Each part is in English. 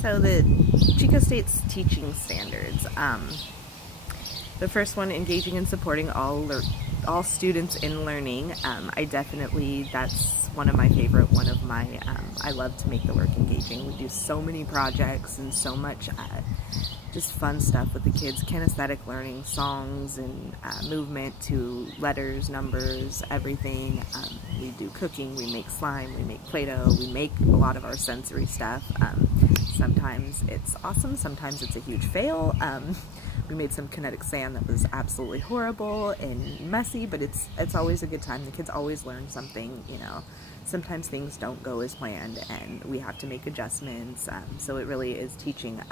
So the Chico State's teaching standards. The first one, engaging and supporting all students in learning. That's one of my favorite. I love to make the work engaging. We do so many projects and so much just fun stuff with the kids, kinesthetic learning, songs and movement to letters, numbers, everything. We do cooking, we make slime, we make Play-Doh, we make a lot of our sensory stuff. Sometimes it's awesome, sometimes it's a huge fail. We made some kinetic sand that was absolutely horrible and messy, but it's always a good time. The kids always learn something, you know. Sometimes things don't go as planned and we have to make adjustments. So it really is teaching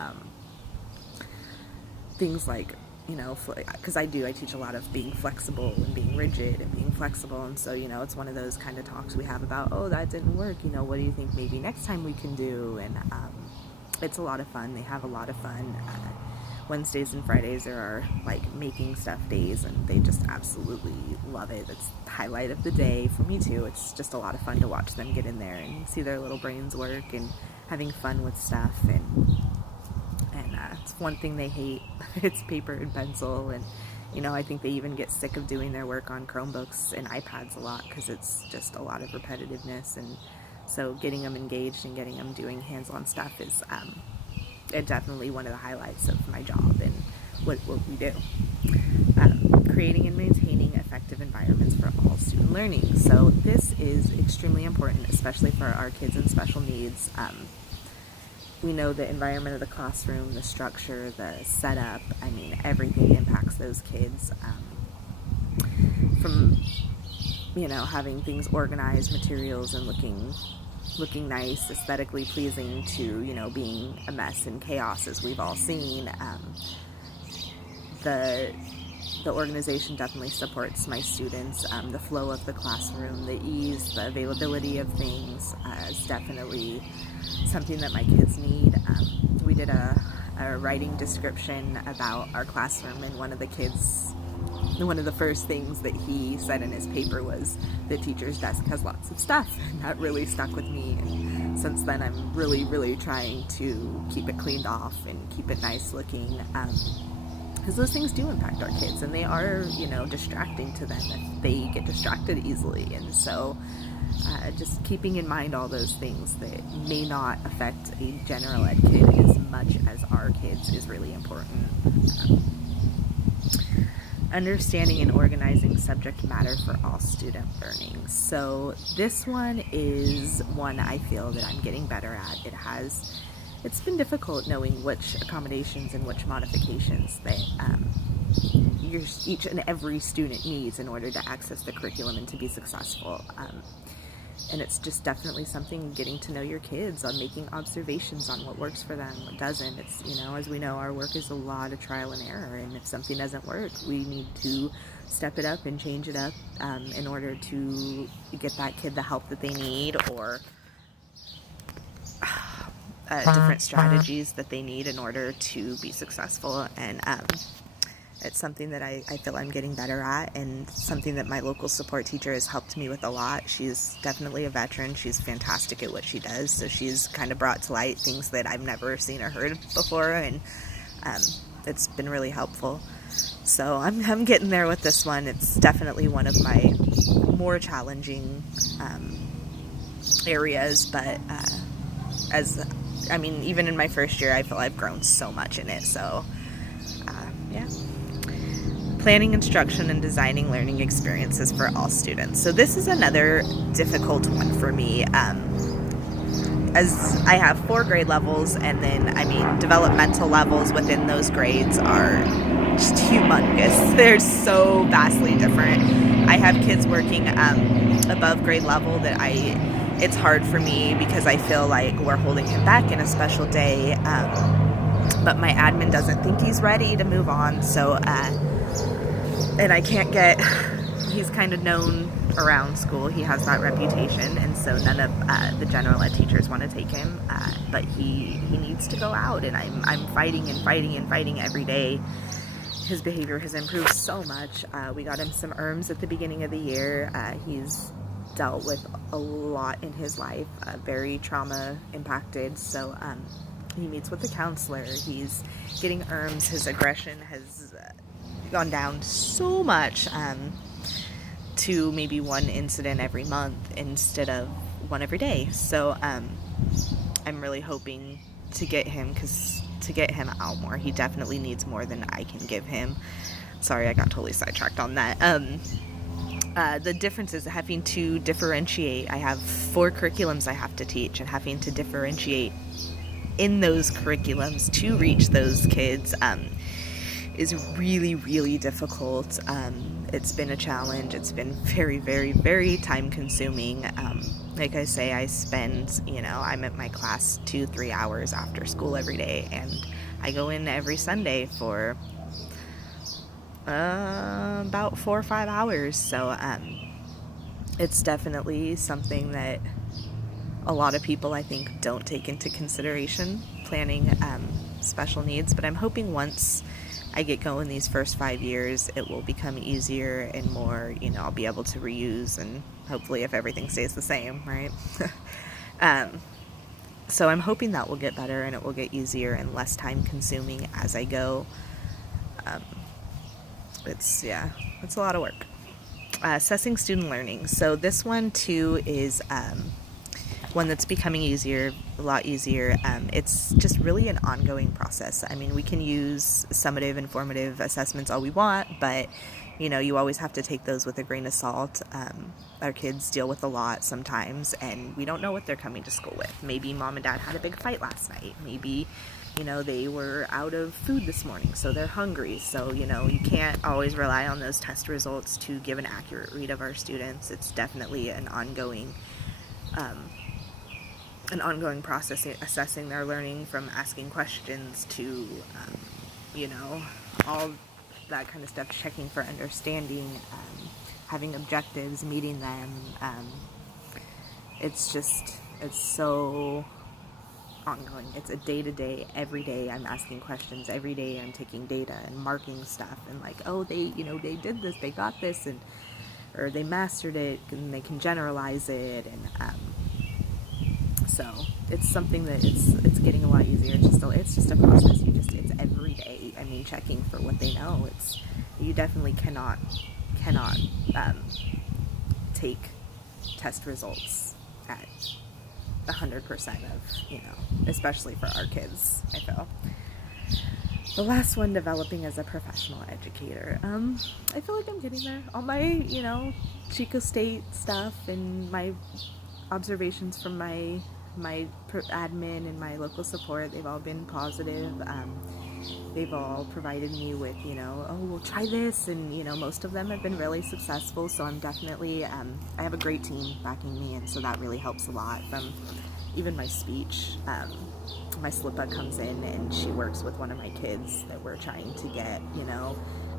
things like, you know, because I teach a lot of being flexible and being rigid and being flexible, and so, you know, it's one of those kind of talks we have about, oh, that didn't work, you know, what do you think maybe next time we can do? And it's a lot of fun. They have a lot of fun. Wednesdays and Fridays there are like making stuff days, and they just absolutely love it. It's the highlight of the day for me too. It's just a lot of fun to watch them get in there and see their little brains work and having fun with stuff. And it's one thing they hate. It's paper and pencil, and you know, I think they even get sick of doing their work on Chromebooks and iPads a lot because it's just a lot of repetitiveness. And so getting them engaged and getting them doing hands-on stuff is definitely one of the highlights of my job and what we do. Creating and maintaining effective environments for all student learning. So this is extremely important, especially for our kids in special needs. We know the environment of the classroom, the structure, the setup, I mean, everything impacts those kids. From, you know, having things organized, materials, and looking nice, aesthetically pleasing, to, you know, being a mess and chaos, as we've all seen. The organization definitely supports my students. The flow of the classroom, the ease, the availability of things is definitely something that my kids need. We did a writing description about our classroom, and one of the first things that he said in his paper was, the teacher's desk has lots of stuff, and that really stuck with me. And since then I'm really trying to keep it cleaned off and keep it nice looking, because those things do impact our kids, and they are, you know, distracting to them if they get distracted easily. And so just keeping in mind all those things that may not affect a general ed kid as much as our kids is really important. Understanding and organizing subject matter for all student learning. So this one is one I feel that I'm getting better at. It's been difficult knowing which accommodations and which modifications that each and every student needs in order to access the curriculum and to be successful. And it's just definitely something, getting to know your kids, on making observations on what works for them, what doesn't. It's, you know, as we know, our work is a lot of trial and error, and if something doesn't work, we need to step it up and change it up in order to get that kid the help that they need, or different strategies that they need in order to be successful. And it's something that I feel I'm getting better at, and something that my local support teacher has helped me with a lot. She's definitely a veteran. She's fantastic at what she does, so she's kind of brought to light things that I've never seen or heard before, and it's been really helpful. So I'm getting there with this one. It's definitely one of my more challenging areas, but even in my first year, I feel I've grown so much in it. So yeah. Planning instruction and designing learning experiences for all students. So this is another difficult one for me, as I have 4 grade levels, and then, developmental levels within those grades are just humongous. They're so vastly different. I have kids working above grade level that it's hard for me because I feel like we're holding him back in a special day, but my admin doesn't think he's ready to move on, so and I can't he's kind of known around school. He has that reputation, and so none of the general ed teachers want to take him, but he needs to go out, and I'm fighting every day. His behavior has improved so much. We got him some ERMs at the beginning of the year. He's dealt with a lot in his life, very trauma impacted, so he meets with the counselor, he's getting ERMs, his aggression has gone down so much, to maybe one incident every month instead of one every day. So I'm really hoping to get him out more. He definitely needs more than I can give him. Sorry, I got totally sidetracked on that. The difference is having to differentiate. I have 4 curriculums I have to teach, and having to differentiate in those curriculums to reach those kids is really, really difficult. It's been a challenge. It's been very, very, very time consuming. Like I say, I spend, I'm at my class 2-3 hours after school every day, and I go in every Sunday for about 4 or 5 hours. So it's definitely something that a lot of people, I think, don't take into consideration planning special needs. But I'm hoping once I get going these first 5 years, it will become easier and more, I'll be able to reuse, and hopefully if everything stays the same, right? So I'm hoping that will get better and it will get easier and less time consuming as I go. It's a lot of work. Assessing student learning. So this one too is one that's becoming a lot easier. It's just really an ongoing process. I mean, we can use summative, informative assessments all we want, but you always have to take those with a grain of salt. Our kids deal with a lot sometimes, and we don't know what they're coming to school with. Maybe mom and dad had a big fight last night. Maybe they were out of food this morning, so they're hungry. So, you can't always rely on those test results to give an accurate read of our students. It's definitely an ongoing process, assessing their learning, from asking questions to, all that kind of stuff, checking for understanding, having objectives, meeting them. It's so ongoing. It's a day-to-day, every day I'm asking questions, every day I'm taking data and marking stuff, and they did this, they got this, or they mastered it, and they can generalize it, and so it's something that it's getting a lot easier. It's just a process. It's every day. I mean, checking for what they know. You definitely cannot take test results at 100% of, especially for our kids, I feel. The last one, developing as a professional educator. I feel like I'm getting there. All my, Chico State stuff and my observations from my admin and my local support, they've all been positive. They've all provided me with, we'll try this, and, most of them have been really successful. So I'm definitely, I have a great team backing me, and so that really helps a lot. From even my speech, my Slippa comes in and she works with one of my kids that we're trying to get,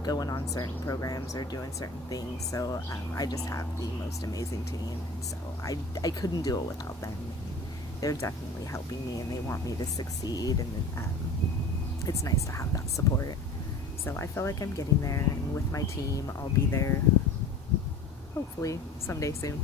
going on certain programs or doing certain things. So I just have the most amazing team, and so I couldn't do it without them. They're definitely helping me, and they want me to succeed, and it's nice to have that support. So I feel like I'm getting there, and with my team, I'll be there hopefully someday soon.